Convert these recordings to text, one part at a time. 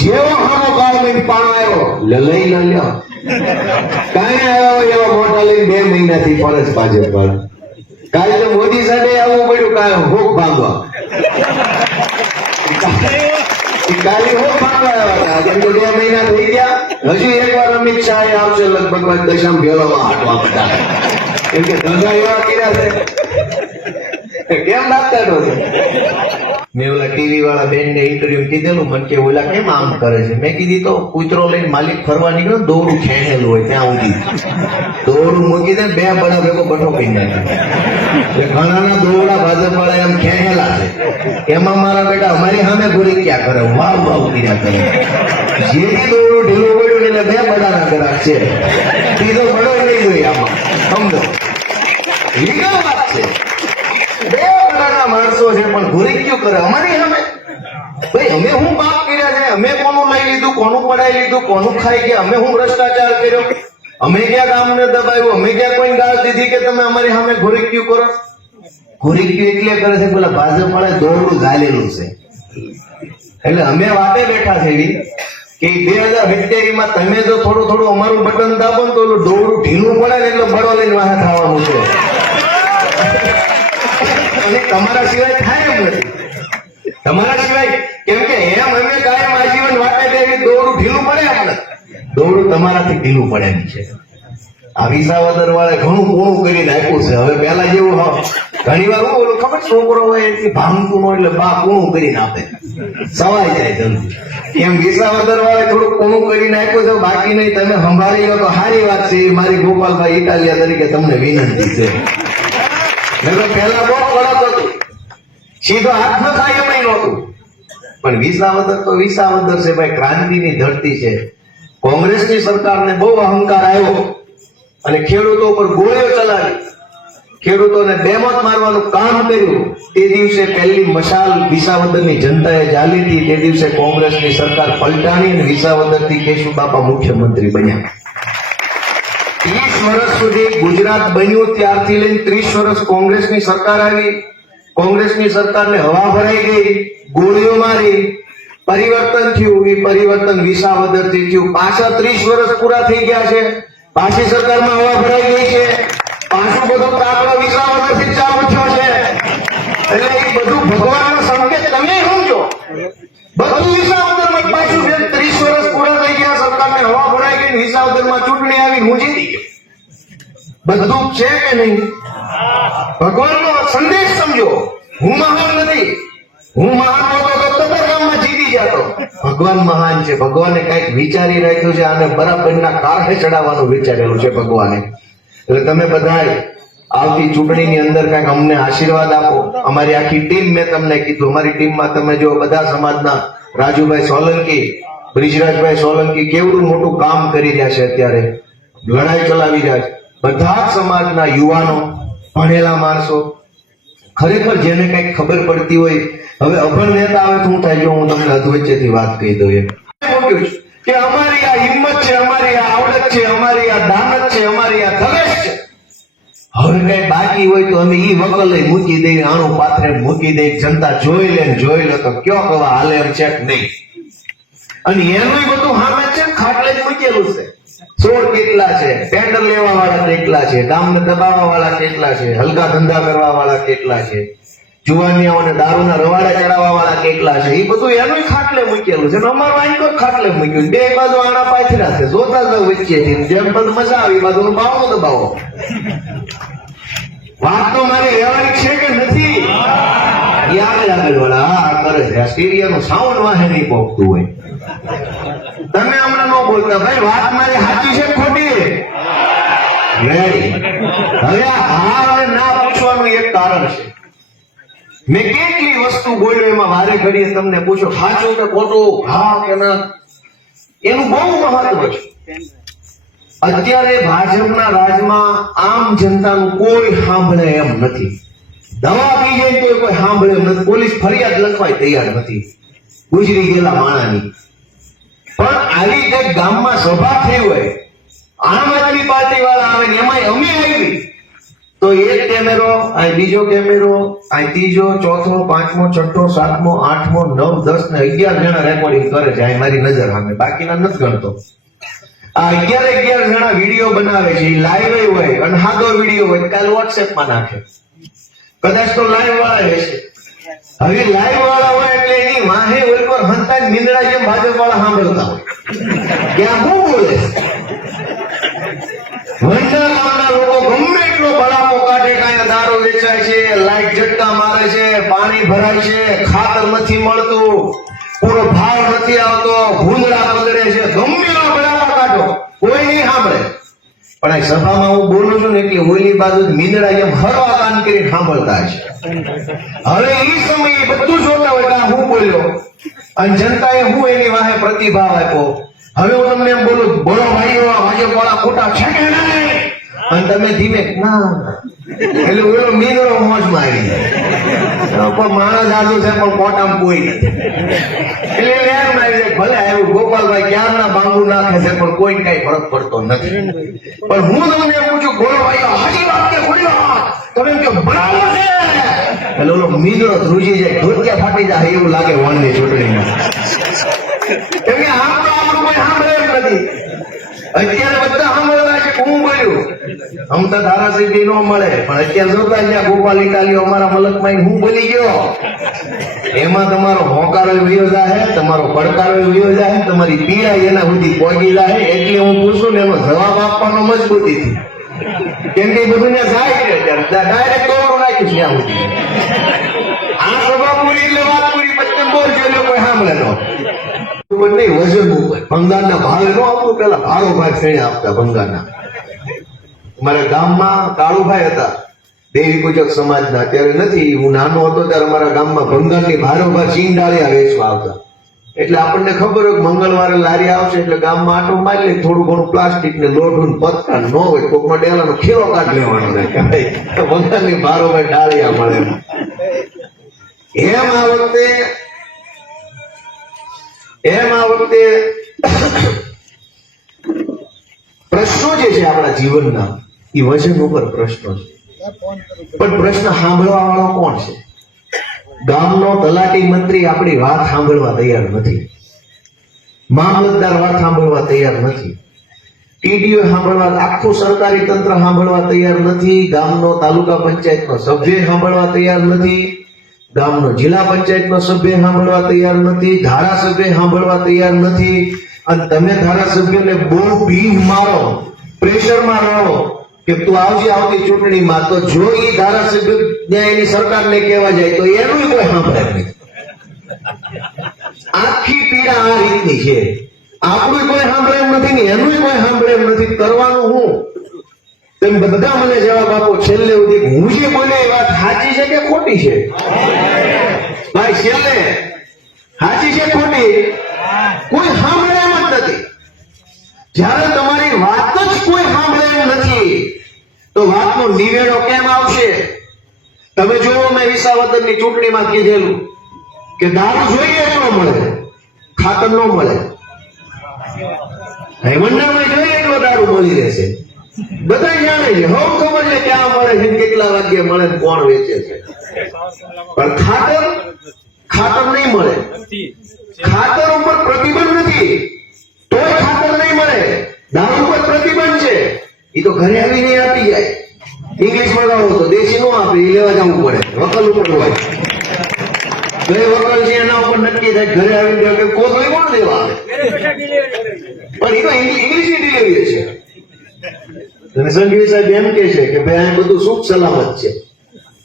જેવો હામો કાળ મહિને પાણો આવ્યો લઈ લ્યો કાંઈ આવ્યો એવો મોટા લઈને 2 મહિનાથી ફરજ ભાજપ વાળા. કાલે તો મોદી સાહેબે આવવું પડ્યું કાંઈ હોક ભાંગવા. કાલે હોક ભાંગવા આવ્યા હતા. કેમ કે 2 મહિના થઈ ગયા. હજી એકવાર અમિત શાહ આવશે લગભગ દશામ ભેળોમાં હાટવા બધા. કેમ કે ધંધા એવા કર્યા છે કેમ લાગતા નથી. મેં ઓલા ટીવી વાળા બેન ને ઇન્ટરવ્યુ કીધેલું. મને કે ઓલા કેમ આમ કરે છે? મેં કીધી તો કૂતરો લઈને માલિક ફરવા નીકળ્યો દોરું ખેંચેલું હોય ત્યાં સુધી દોરું મૂકી દે 2 બડા ભેગો બઠો કરી નાખે. ઘણાના દોરડા ભાજપ વાળા એમ ખેંચેલા છે. એમાં મારા બેટા અમારી સામે ગુરી ક્યાં કરે? વાવ વાવ કર્યા કરે. જેથી દોરું ઢીલું પડ્યું એટલે 2 બડાના ગ્રાહક છે. બીજો બડો નહીં જોઈએ આમાં. સમજો લીગલ વાત છે. 2 બડાના માણસો છે પણ ગુરી ક્યું કરે અમારી સામે? ભાઈ અમે હું પાપ કર્યા છે? અમે કોનું લઈ લીધું, કોનું પડાઈ લીધું, કોનું ખાઈ ગયા? અમે હું ભ્રષ્ટાચાર કર્યો? અમે ક્યાં ગામને દબાવ્યું? અમે ક્યાં કોઈ ગાળ દીધી કે તમે અમારી સામે ઘોરીક્યું કરો? ઘોરીક્યું એટલે કરે છે પેલા ભાજપ વાળા દોરડું ઝાલેલું છે. એટલે અમે વાતે બેઠા છે એવી કે 2077 માં તમે જો થોડું થોડું અમારું બટન દાબો ને તો ઓલું દોરડું ઢીલું પડે ને એટલે બળો લઈને વાહ થવાનું છે. અને તમારા સિવાય થાય એમ નથી. તમારા સિવાય કેમ કે એમ અમે કાયમ આજીવન વાતે દેવી દોરડું ઢીલું પડે આપણે. દોરડું તમારાથી ઢીલું પડે એમ છે. આ વિસાવદર વાળે ઘણું પૂરું કરીને આપ્યું છે. હવે પેલા જેવું ઘણી વાર હું બોલું ખબર છોકરો હોય એથી ભાંગતું નો એટલે બા પૂરું કરીને આપે સવાઈ જાય જલ્દી. એમ વિસાવદર વાળે થોડું પૂરું કરીને આપ્યું છે. બાકી નહીં તમે સંભાળી લો તો સારી વાત છે. મારી ગોપાલભાઈ ઇટાલિયા તરીકે તમને વિનંતી છે. પેલા બહુ કડક હતું, સીધો હાથ ન થાય એમ નહોતું. પણ વિસાવદર તો વિસાવદર છે ભાઈ. ક્રાંતિની ધરતી છે. કોંગ્રેસની સરકારને બહુ અહંકાર આવ્યો અને ખેડૂતો પર ગોળીઓ ચલાવી ખેડૂતોને બેમત મારવાનું કામ કર્યું. તે દિવસે પહેલી મશાલ વિસાવદરની જનતાએ જાલી હતી. તે દિવસે કોંગ્રેસની સરકાર પલટાણી અને વિસાવદરથી કેશુબાપા મુખ્યમંત્રી બન્યા. 30 વર્ષ સુધી ગુજરાત બન્યું ત્યારથી લઈને 30 વર્ષ કોંગ્રેસની સરકાર આવી. કોંગ્રેસની સરકારને હવા ભરાઈ ગઈ, ગોળીઓ મારી, પરિવર્તન થયું. એ પરિવર્તન વિસાવદરથી થયું. પાછા 30 વર્ષ પૂરા થઈ ગયા છે. પાછી સરકારમાં હવા ભરાઈ ગઈ છે. પાછું બધું તાકડો વિસાવદરથી ચાલુ થયો છે. એટલે એ બધું ભગવાનનો સંકેત તમે સમજો. બધું વિસાવદરમાં પાછું 30 વર્ષ પૂરા થઈ ગયા. સરકારને હવા ભરાઈ ગઈ. વિસાવદરમાં ચૂંટણી આવી, હું જીતી ગયો. બધું છે કે નહીં? ભગવાનનો સંદેશ સમજો. હું મહાન નથી. હું મહાન હોતો તો કતારગામમાં જીતી જતો. ભગવાન મહાન છે. ભગવાને કઈક વિચારી રાખ્યું છે. આને બરાબરના કાંઠે ચડાવવાનું વિચારેલું છે ભગવાને. એટલે તમે બધા આવતી ચૂંટણીની અંદર કઈક અમને આશીર્વાદ આપો. અમારી આખી ટીમ, મેં તમને કીધું, અમારી ટીમમાં તમે જો બધા સમાજના રાજુભાઈ સોલંકી, બ્રિજરાજભાઈ સોલંકી કેવડું મોટું કામ કરી રહ્યા છે. અત્યારે લડાઈ ચલાવી રહ્યા છે. બધા જ સમાજના યુવાનો, ભણેલા માણસો, ખરેખર જેને કઈક ખબર પડતી હોય. હવે અભણ નેતા આવે શું થાય? જો હું તમને અધવચ્ચેથી વાત કહી દઉં એમ કે અમારી આ હિંમત છે, અમારી આ આવડત છે, અમારી આ દાનત છે, અમારી આ ધનેશ છે. હવે કઈ બાકી હોય તો અમે ઈ વકલ મૂકી દઈએ, આણું પાથરે મૂકી દઈએ. જનતા જોઈ લે તો કયો કવા હાલે એમ છે નહીં. અને એનું બધું સામે છે, ખાટલે જ મૂકેલું છે. ચોર કેટલા છે, ટેન્ડર લેવા વાળા કેટલા છે, ગામને દબાવવા વાળા કેટલા છે, હલકા ધંધા કરવા વાળા કેટલા છે, જુવાનિયાઓને દારૂના રવાડા ચડાવવા વાળા કેટલા છે. એ બધું એનું ખાટલે મૂકેલું છે. અમારું આંકો ખાટલે મૂક્યું. 2 બાજુ આણા પાથરા છે. જોતા જ વચ્ચેથી જેમ બધું મજા આવી બાજુ બાવનો દબાવો. વાત તો મારી રહેવાની છે કે નથી? આગળ વાળા આ કરે છે. સ્ટીરિયાનું સાઉન્ડ વાહે નહીં પોખતું હોય. તમે હમણાં ન બોલતા ભાઈ. વાત મારી સાચી છે ખોટી? હવે હા અને ના પૂછવાનું એક કારણ છે. મેં કેટલી વસ્તુ બોલ્યો એમાં વારે ઘડીએ તમને પૂછો સાચું કે ખોટું, હા કે ના, એનું બહુ મહત્વ છે. અત્યારે ભાજપના રાજમાં આમ જનતાનું કોઈ સાંભળે એમ નથી. દવા પી જાય તો કોઈ સાંભળે એમ નથી. પોલીસ ફરિયાદ લખવાય તૈયાર નથી ગુજરી ગયેલા માણાની. પણ આવી જે ગામમાં સભા થઈ હોય, આમ આદમી પાર્ટી વાળા આવે ને એમાં અમે આવી તો એક કેમેરો, આ બીજો કેમેરો, આ ત્રીજો, ચોથો, પાંચમો, છઠ્ઠો, સાતમો, આઠમો, 9, 10 ને 11 જણા રેકોર્ડિંગ કરે છે. આ મારી નજર સામે, બાકીના નથી ગણતો. આ 11 જણા વિડીયો બનાવે છે, લાઈવ હોય અને સાદો વિડીયો હોય કાલ વોટ્સએપ માં નાખે. કદાચ તો લાઈવ વાળા રહેશે. હવે લાઈવ વાળા હોય એટલે એની વાહે હોય પર હંતા નિંદડા જેમ ભાજપ વાળા સાંભળતા હોય ક્યાં શું બોલે. વંડા ગામના લોકો ગમે એટલો બળાપો કાઢે, કાંઈ દારૂ વેચાય છે, લાઈટ ઝટકા મારે છે, પાણી ભરાય છે, ખાતર નથી મળતું, પૂરો ભાવ નથી આવતો, ભૂંદડા બગડે છે, ગમે એવા બળાપા કાઢો કોઈ નહીં સાંભળે. પણ આ સભામાં હું બોલું છું ને એટલે ઓલી બાજુ મીંદડા જેમ હરવા કાન કરીને સાંભળતા છે. હવે એ સમયે બધું જોતા હોય કે હું બોલ્યો અને જનતાએ હું એની વાહે પ્રતિભાવ આપ્યો. હવે હું તમને એમ બોલું, બોલો ભાઈઓ ભાજપ વાળા ખોટા છે કે નહીં, અને તમે ધીમે ના એટલે ઓલો મીંદડો મોજમાં આવી જાય. માણસ આદુ છે પણ કોટામાં કોઈ નથી એટલે એમ આવી જાય. ભલે આવ્યું ગોપાલભાઈ ક્યારના બાંબુ નાખે છે પણ કોઈને કઈ ફરક પડતો નથી. પણ હું તમને પૂછું, બોલો ભાઈઓ હાજી વાત કે ખોટી વાત, તમે કે બરાબર છે એટલે ઓલો મીંદડો ધ્રુજી જાય, ધોતિયા ફાટી જાય એવું લાગે વણની ચૂંટણીમાં. કેમ કે આપણું કોઈ સાંભળે એમ નથી. અત્યારે બધા સાંભળતા છે હું બોલ્યું, આમ તો ધારાસભ્ય નો મળે પણ અત્યારે જોતા છે ગોપાલ ઇટાલીઓ અમારા મલકમાં હું બોલી ગયો. એમાં તમારો હોકારો વયો જાય, તમારો પડકારો વયો જાય, તમારી પીડા એના સુધી પહોંચી જાય. એટલે હું પૂછું ને એનો જવાબ આપવાનો મજબૂતીથી, કેમ કે બધું ને જાય છે ડાયરેક્ટ કવર નાખ્યું ત્યાં સુધી. આ સભા પૂરી એટલે વાત પૂરી, પછી બોલજો એટલે કોઈ સાંભળે નો નહીં. વજન ઉપર ભંગારના ભાવે નો આપવું, પેલા ભારો ભાગ શ્રેણી આપતા ભંગારના. અમારા ગામમાં કાળુભાઈ હતા દેવી પૂજક સમાજના, ત્યારે નથી, હું નાનો હતો ત્યારે અમારા ગામમાં ભંગારની ભારોભાર ચીંડાળિયા વેચવા આવતા. એટલે આપણને ખબર હોય મંગળવારે લારી આવશે એટલે ગામમાં આટો મારી લે, થોડું ઘણું પ્લાસ્ટિક ને લોઢું પતકા ન હોય કોકમાં ડેલાનો ખીરો કાઢ લેવાનો ભંગારની ભારોભાર ડાળિયા મળે. એમ આ વખતે પ્રશ્નો જે છે આપણા જીવનના એ વજન ઉપર પ્રશ્નો છે. પણ પ્રશ્ન સાંભળવા વાળો કોણ છે? ગામનો તલાટી મંત્રી આપણી વાત સાંભળવા તૈયાર નથી, મામલતદાર વાત સાંભળવા તૈયાર નથી, ટીડીઓ સાંભળવા, આખું સરકારી તંત્ર સાંભળવા તૈયાર નથી, ગામનો તાલુકા પંચાયતનો સભ્ય સાંભળવા તૈયાર નથી, ગામનો જિલ્લા પંચાયતનો સભ્ય સાંભળવા તૈયાર નથી, ધારાસભ્ય સાંભળવા તૈયાર નથી. અને તમે ધારાસભ્યને બહુ ભીખ મારો, પ્રેશરમાં રહો કે તું આવજે આવતી ચૂંટણીમાં, તો જો એ ધારાસભ્ય એની સરકારને કહેવા જાય તો એનું કોઈ સાંભળે નહીં. આખી પીડા આ રીતની છે. આપણું કોઈ સાંભળે એમ નથી ને એનું કોઈ સાંભળે એમ નથી. કરવાનું હું? તમે બધા મને જવાબ આપો છેલ્લે સુધી. હું જે બોલે એ વાત સાચી છે કે ખોટી છે? ભાઈ છેલ્લે સાચી છે ખોટી? કોઈ સાંભળે એમ જ નથી. જયારે તમારી વાત જ કોઈ સાંભળે એમ નથી તો વાતનો નિવેડો કેમ આવશે? તમે જુઓ, મેં વિસાવદરની ચૂંટણીમાં કીધેલું કે દારૂ જોઈએ એટલો મળે, ખાતર ન મળે. મંડામાં જોઈએ એટલો દારૂ મળી રહેશે. બધા જાણે છે, હવે ખબર છે ક્યાં મળે છે, કેટલા વાગ્યે મળે, કોણ વેચે છે. પણ ખાતર નહીં મળે. ખાતર ઉપર પ્રતિબંધ નથી તોય ખાતર નહીં મળે. દારૂ ઉપર પ્રતિબંધ છે, એ તો ઘરે આવીને આપી જાય. ઇંગ્લિશ મંગાવો તો દેશી નો આપે, એ લેવા જવું પડે, વકલ ઉપર હોય. ઘરે વકલ છે એના ઉપર નક્કી થાય, ઘરે આવીને કોથળી કોણ દેવા આવે? પણ એ તો ઇંગ્લિશની ડિલિવરી છે. અને સંઘવી સાહેબ એમ કે છે કે ભાઈ આ બધું સુખ સલામત છે,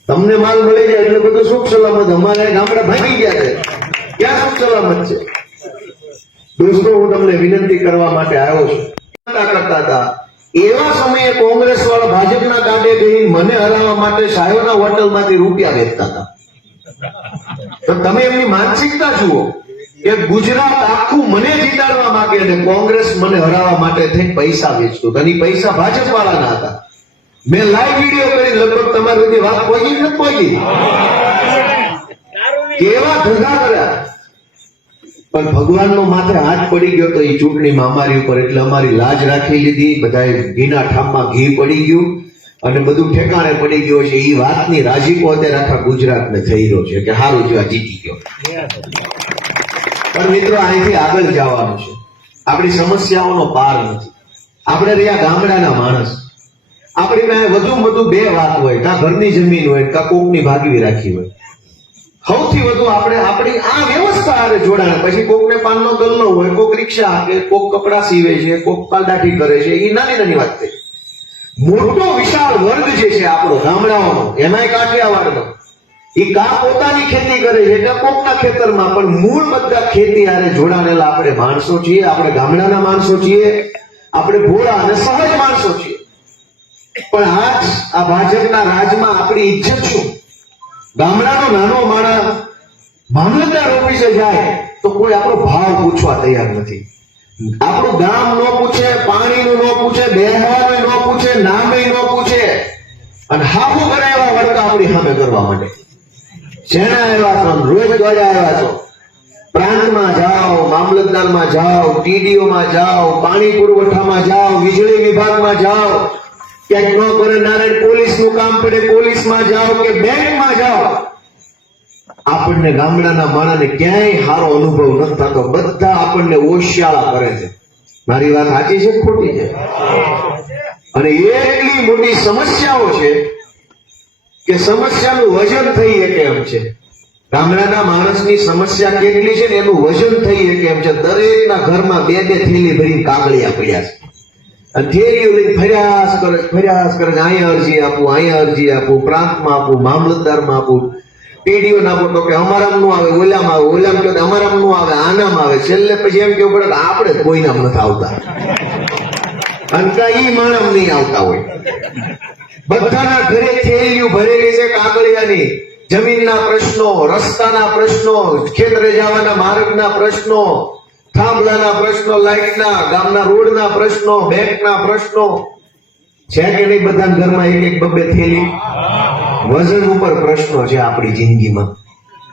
તમને માલ મળી જાય એટલે બધું સુખ સલામત. અમારે ગામડા ભાગી ગયા છે, ક્યાં સુખ સલામત છે? દોસ્તો, હું તમને વિનંતી કરવા માટે આવ્યો છું. કરતા હતા એવા સમયે કોંગ્રેસ વાળા ભાજપના કાંડે ગઈ મને હરાવવા માટે સાયોના હોટલમાંથી રૂપિયા વેચતા હતા. તો તમે એમની માનસિકતા જુઓ કે ગુજરાત આખું મને જીતાડવા માંગે અને કોંગ્રેસ મને હરાવવા માટે થઈને પૈસા વેચતું. અને પૈસા ભાજપ વાળાના હતા. મેં લાઈવ વિડીયો કરી, લગભગ તમારી બધી વાત પહોંચી નથી પહોંચી? કેવા ધંધા કર્યા. પણ ભગવાનનો માથે હાથ પડી ગયો તો એ ચૂંટણીમાં અમારી ઉપર, એટલે અમારી લાજ રાખી લીધી. બધાએ ઘીના ઠામમાં ઘી પડી ગયું અને બધું ઠેકાણે પડી ગયું છે. એ વાતની રાજીપો અત્યારે આખા ગુજરાતને થઈ રહ્યો છે કે હારું જેવા જીતી ગયો. પણ મિત્રો અહીંથી આગળ જવાનું છે. આપણી સમસ્યાઓનો પાર નથી. આપણે રહ્યા ગામડાના માણસ. આપણી પાસે વધુમાં વધુ બે વાત હોય, કાં ઘરની જમીન હોય કાં કોકની ભાગવી રાખી હોય. સૌથી વધુ આપણે આપણી આ વ્યવસ્થા આરે જોડાણ. પછી કોકને પાનનો ગલ્લો હોય, કોક રિક્ષા હાકે, કોક કપડા સીવે છે, કોક પાલદાઠી કરે છે. એ નાની નાની વાત થઈ. મોટો વિશાળ વર્ગ જે છે આપણો ગામડાઓનો, એમાંય કાઠિયાવાડનો, એ કા પોતાની ખેતી કરે છે કે કોકના ખેતરમાં, પણ મૂળ બધા ખેતી આરે જોડાણેલા આપણે માણસો છીએ. આપણે ગામડાના માણસો છીએ. આપણે ભોળા અને સહજ માણસો છીએ. પણ આજ આ ભાજપના રાજમાં આપણી ઇજ્જત શું? ગામડાનો નાનો માણસ મામલતદાર ઓફિસે જાય તો કોઈ આપણો ભાવ પૂછવા તૈયાર નથી. આપણું ગામ ન પૂછે, પાણીનું ન પૂછે, બેહવાનું ન પૂછે, નામે ન પૂછે. અને હાફું કરે એવા વર્ગ આપણી સામે કરવા માટે. શેના આવ્યા છો? રોજ દોડ્યા આવ્યા છો. પ્રાંતમાં જાઓ, મામલતદારમાં જાઓ, ટીડીઓમાં જાઓ, પાણી પુરવઠામાં જાઓ, વીજળી વિભાગમાં જાઓ, ક્યાંક ન કરે નારાયણ પોલીસનું કામ પડે પોલીસમાં જાઓ કે બેંકમાં જાઓ. આપણને ગામડાના માણસને ક્યાંય સારો અનુભવ નથી થતો. બધા આપણને ઓશિયાળા કરે છે. મારી વાત સાચી છે ખોટી છે? અને એટલી મોટી સમસ્યાઓ છે કે સમસ્યાનું વજન થઈ શકે એમ છે. ગામડાના માણસની સમસ્યા કેટલી છે ને એનું વજન થઈ શકે એમ છે. દરેકના ઘરમાં બે બે થેલી ભરીને કાગળિયા પડ્યા છે. અને થેલીઓ લઈને ફર્યાસ કરે. અહીંયા અરજી આપું, અહીંયા અરજી આપું, પ્રાંતમાં આપું, મામલતદારમાં આપું, ટીડીઓ ના આપો તો કે અમારામ નું આવે, ઓલામાં આવે, ઓલામ કે અમારામ નું આવે, આનામ આવે. છેલ્લે પછી એમ કેવું પડે કે આપણે જ કોઈનામ નથી આવતા. અને ઈ માણસ નહીં આવતા હોય. બધાના ઘરે થેલીઓ ભરેલી છે કાગળિયાની. જમીનના પ્રશ્નો, રસ્તાના પ્રશ્નો, ખેતરે જવાના માર્ગના પ્રશ્નો, થાંભલાના પ્રશ્નો, લાઈટના, ગામના રોડના પ્રશ્નો, બેંકના પ્રશ્નો છે કે નહીં? બધા ઘરમાં એક એક બબ્બે થેલી. વજન ઉપર પ્રશ્નો છે આપણી જિંદગીમાં.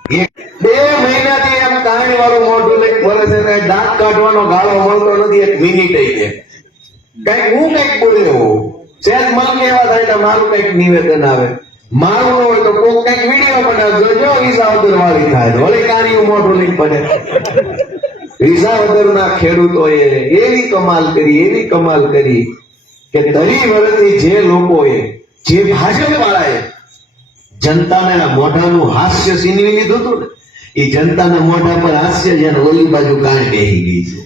2 મહિનાથી એમ કાણી વાળું મોઢું લઈ ફરે છે, દાંત કાઢવાનો ગાળો મળતો નથી એક મિનિટ. કઈક હું કઈક બોલ્યો સહેજ મન એવા થાય કે મારું કઈક નિવેદન આવે. મારું હોય તો કોક કઈક વિડીયો બનાવજો, જો વિસાવદર વાળી થાય વળી કાણીયું મોઢું લઈ પડે. વિસાવદરના ખેડૂતોએ એવી કમાલ કરી કે 30 વર્ષથી જે લોકોએ, જે ભાજપ વાળાએ જનતાના મોઢાનું હાસ્ય સીનવી લીધું હતું ને, એ જનતાના મોઢા પર હાસ્ય જેને ઓલી બાજુ કાંઈ બેહી ગઈ છે.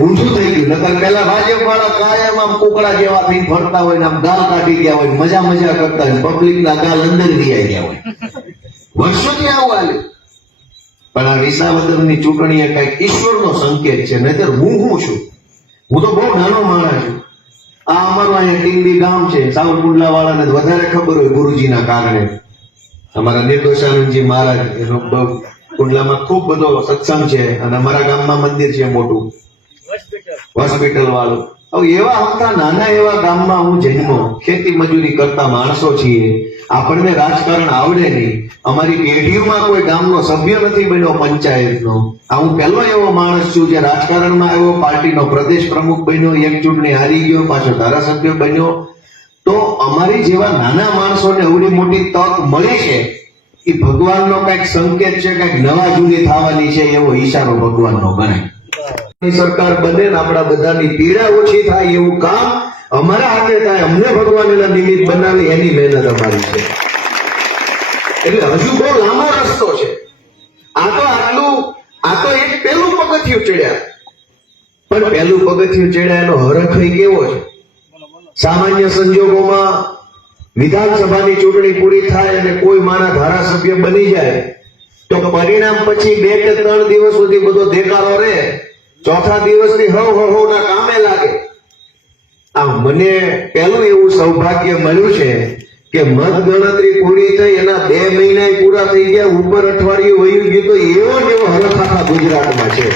ઊંધું થઈ ગયું. નકર પેલા ભાજપ વાળા કાયમ આમ કુકડા જેવા થઈ ફરતા હોય ને આમ ગાલ કાઢી ગયા હોય, મજા કરતા હોય, પબ્લિક ના ગાલ અંદર લઈ ગયા હોય. વર્ષોથી આવું હાલ્યું. પણ આ વિસાવદરની ચૂંટણી એ કઈક ઈશ્વરનો સંકેત છે. નહીતર હું છું? હું તો બહુ નાનો માણસ છું. આ અમારું અહીંયા ટીંબી ગામ છે, સાઉથ કુંડલા વાળાને વધારે ખબર હોય ગુરુજીના કારણે. અમારા નિર્દોષાનંદજી મહારાજ કુંડલામાં ખૂબ બધો સત્સંગ છે અને અમારા ગામમાં મંદિર છે મોટું, હોસ્પિટલ વાળું. હવે એવા હતા નાના એવા ગામમાં હું જન્મો. ખેતી મજૂરી કરતા માણસો છીએ. આપણને રાજકારણ આવડે નહીં. અમારી પેઢીઓમાં કોઈ ગામનો સભ્ય નથી બન્યો પંચાયતનો. આ હું પહેલો એવો માણસ છું જે રાજકારણમાં આવ્યો, પાર્ટીનો પ્રદેશ પ્રમુખ બન્યો, એક ચૂંટણી હારી ગયો, પાછો ધારાસભ્ય બન્યો. તો અમારી જેવા નાના માણસોને એવડી મોટી તક મળી છે, એ ભગવાનનો કઈક સંકેત છે, કઈક નવા જૂની થવાની છે એવો ઈશારો ભગવાનનો ગણાય. સરકાર બને ને આપણા બધાની પીડા ઓછી થાય એવું કામ અમારા હાથે થાય. અમને ભગવાન એના નિમિત્ત બનાવી એની મહેનત અમારી છે. એટલે હજુ બહુ લાંબો રસ્તો છે. આ તો એક પહેલું પગથિયું ચડ્યા. પણ પહેલું પગથિયું ચડ્યા એનો હરખ કેવો છે? સામાન્ય સંજોગોમાં વિધાનસભાની ચૂંટણી પૂરી થાય અને કોઈ માણસ ધારાસભ્ય બની જાય તો પરિણામ પછી 2 કે 3 દિવસ સુધી બધો દેખાડો રહે. ચોથા દિવસથી હવ કામે લાગે. આ મને પહેલું એવું સૌભાગ્ય મળ્યું છે કે મત ગણતરી પૂરી થઈ એના 2 મહિના પૂરા થઈ ગયા, ઉપર અઠવાડિયું વયું ગયું, તો એવો ને એવો હરખ આખા ગુજરાતમાં છે.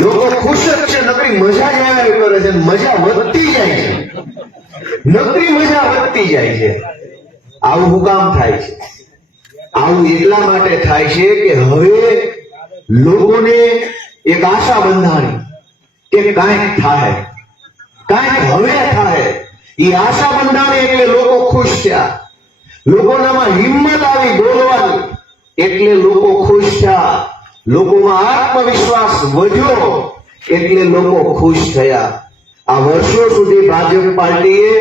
લોકો ખુશ જ છે. નકરી મજા જ આવ્યા કરે છે, મજા વધતી જાય છે. નકરી મજા વધતી જાય છે. આવું શું કામ થાય છે? આવું એટલા માટે થાય છે કે હવે લોકોને એક આશા બંધાણી કે કાંઈક થાય, કાંઈક હવે થાય. એ આશા બંધાણી એટલે લોકો ખુશ થયા, લોકોનામાં હિંમત આવી બોલવાની એટલે લોકો ખુશ થયા, લોકોમાં આત્મવિશ્વાસ વધ્યો એટલે લોકો ખુશ થયા. આ વર્ષો સુધી ભાજપ પાર્ટીએ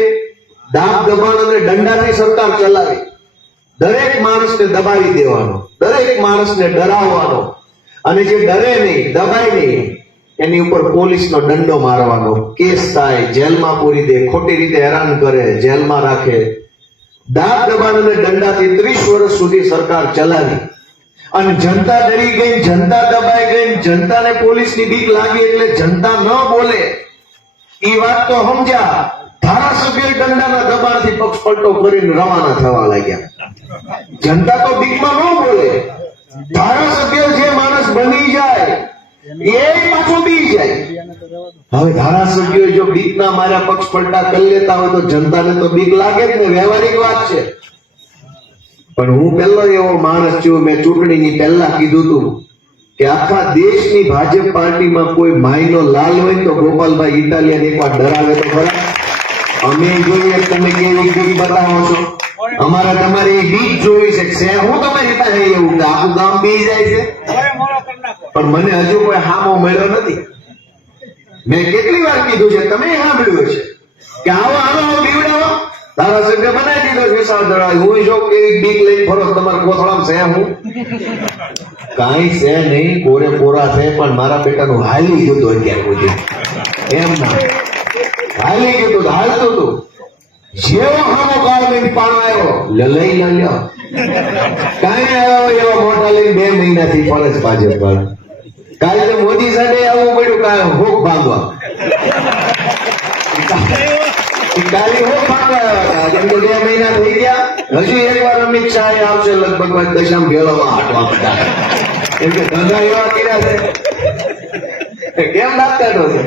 દાબ દબાણ અને દંડાથી સરકાર ચલાવી. દરેક માણસને દબાવી દેવાનો, દરેક માણસને ડરાવવાનો, અને જે ડરે નહીં, દબાય નહીં, એની ઉપર પોલીસનો દંડો મારવાનો, કેસ થાય, જેલમાં પૂરી દે, ખોટી રીતે હેરાન કરે, જેલમાં રાખે. દાબ દબાણ અને દંડાથી 30 વર્ષ સુધી સરકાર ચલાવી અને જનતા ડરી ગઈ, જનતા દબાઈ ગઈ, જનતાને પોલીસની બીક લાગી એટલે જનતા ન બોલે એ વાત તો સમજ્યા. ધારાસભ્ય દંડાના દબાણથી પક્ષ પલટો કરીને રવાના થવા લાગ્યા. જનતા તો બીકમાં ન બોલે. ધારાસભ્ય જે માણસ બની જાય એ પાછો બી જાય. હવે ધારાસભ્યો જો બીકના માર્યા પક્ષ પલટા કરી લેતા હોય તો જનતાને તો બીક લાગે જ ને, વ્યવહારિક વાત છે. પણ હું પહેલો એવો માણસ છું, મેં ચૂંટણીની પહેલા કીધું હતું કે આખા દેશની ભાજપ પાર્ટીમાં કોઈ માયનો લાલ હોય તો ગોપાલભાઈ ઇટાલિયન એકવાર ડરાવે તો ખરા. અમે જોઈએ તમે કેવી બીક બતાવો છો, અમારે તમારી બીક જોઈ છે. હું તમારી પાસે એવું કે આખું ગામ બી જાય છે, પણ મને હજુ કોઈ હામો મળ્યો નથી. મેં કેટલી વાર કીધું છે, તમે સાંભળ્યું છે કે આવો આવો બીવડાવો, ધારાસભ્ય બનાવી દીધો વિશાળ દળાવ. હું જો કેવી બીક લઈને ફરો, તમારા કોથળામાં છે હું કાંઈ છે નહીં, કોરે કોરા છે, પણ મારા બેટાનું હાલી ગયું હતું અત્યાર સુધી. એમ ના હાલી ગયું હતું, હાલતું હતું. જેવો હામો કાળ લઈને પાણો આવ્યો લઈ લ્યો, કાંઈ આવ્યો એવો મોટા લઈને 2 મહિનાથી ફરજ ભાજપ વાળા. કાલે તો મોદી સાહેબે આવવું પડ્યું કાંઈ હોક ભાંગવા. કાલે હોક ભાંગવા આવ્યા હતા, કેમ કે 2 મહિના થઈ ગયા. હજુ એકવાર અમિત શાહ આવશે, લગભગ દશામ ભેળોમાં હાટવા બધા. કેમ કે ધંધા એવા કર્યા છે, કેમ નાખતા નથી.